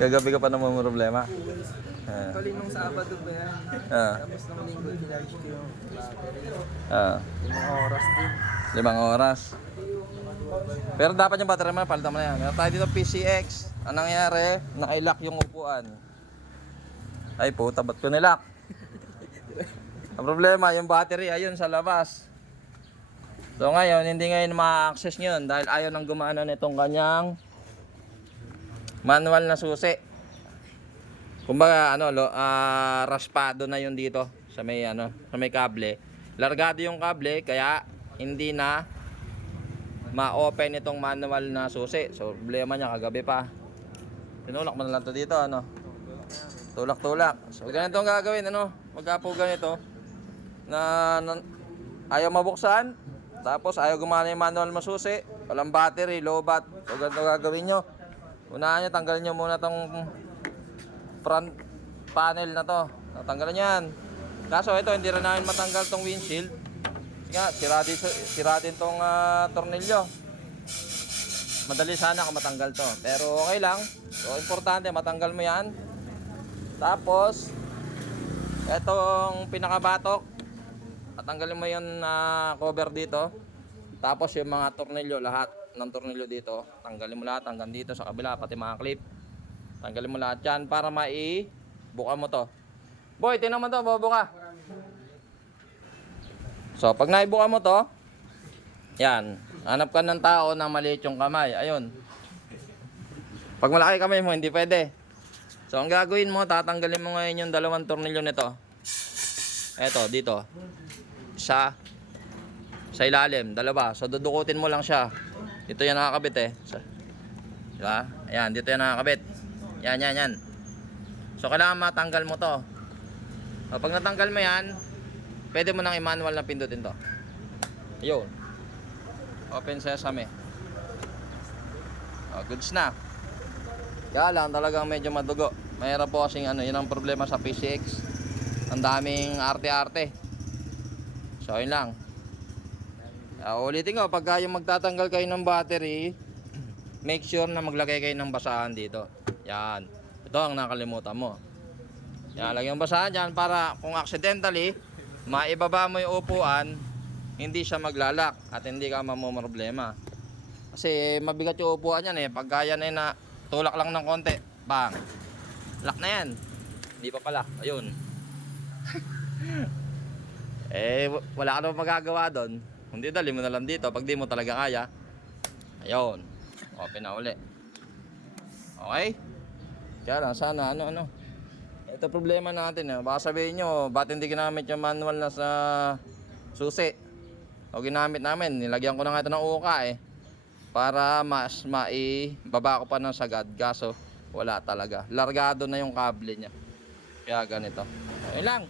Kagabi ka pa naman problema. Actually, nung Sabado pa yan. Ah. Tapos nung Linggo, kinarge ko yung battery. Ah. 5 oras din. 5 oras. Pero dapat yung battery mo, palitan mo na yan. Meron tayo dito PCX. Anong nangyari? Naka-lock yung upuan. Ay puta, ba't ko nilock? Ang problema, yung battery ayun sa labas. So ngayon, hindi ngayon ma-access nyo yun dahil ayaw nang gumana nitong kanyang manual na susi. Kumbaga raspado na yun dito sa may sa may kable. Largado yung kable kaya hindi na ma-open itong manual na susi. So problema niya kagabi pa. Tinulak mo na lang to dito Tulak-tulak. So ganito ang gagawin Pagka po ganito na ayaw mabuksan, tapos ayaw gumana yung manual masusi, walang battery, low bat. So ganito gagawin nyo. Unahan nyo, tanggalin nyo muna tong front panel na to. Tanggalin yan. Kaso ito, hindi rin namin matanggal tong windshield. Sige nga, sira din tong tornilyo. Madali sana kung matanggal to. Pero okay lang. So importante, matanggal mo yan. Tapos etong pinakabatok, tanggalin mo yung cover dito. Tapos yung mga tornilyo, lahat ng tornilyo dito, tanggalin mo lahat hanggang dito sa kabila, pati mga clip. Tanggalin mo lahat yan para buka mo to. Boy, tinan mo to, bubuka. So pag naibuka mo to, yan, hanap ka ng tao na maliit yung kamay. Ayun. Pag malaki kamay mo, hindi pwede. So ang gagawin mo, tatanggalin mo ngayon yung dalawang tornilyo nito. Eto, dito. Sa ilalim, dalawa. So dudukutin mo lang siya. Dito yan nakakabit diba? Ayan, dito yan nakakabit. Yan. So kailangan matanggal mo to. So, pag natanggal mo yan, pwede mo nang i-manual na pindutin to. Ayun. Open sesame. Goods na. Kaya lang talagang medyo madugo. Mahirap po kasing yun ang problema sa PCX. Ang daming arte-arte. So yun lang. Ulitin ko, pagka yung magtatanggal kayo ng battery, make sure na maglagay kayo ng basahan dito. Yan. Ito ang nakalimutan mo. Yan, lagyan yung basahan dyan para kung accidentally maibaba mo yung upuan, hindi siya maglalak at hindi ka mamumroblema. Kasi mabigat yung upuan yan pagka yan na tulak lang ng konti, bang, lock na yan. Hindi pa pala, ayun. Wala ka naman magagawa doon. Hindi, dali mo na lang dito pag di mo talaga kaya. Ayun, open na uli. Okay? Kaya lang sana ito problema natin baka sabihin nyo, ba't hindi ginamit yung manual na sa susi? O ginamit namin, nilagyan ko na nga ito ng uka para mas maibaba ko pa ng sagad. Kaso wala talaga, largado na yung kable nya. Kaya ganito. Ayun lang.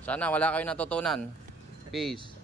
Sana wala kayong natutunan. Peace.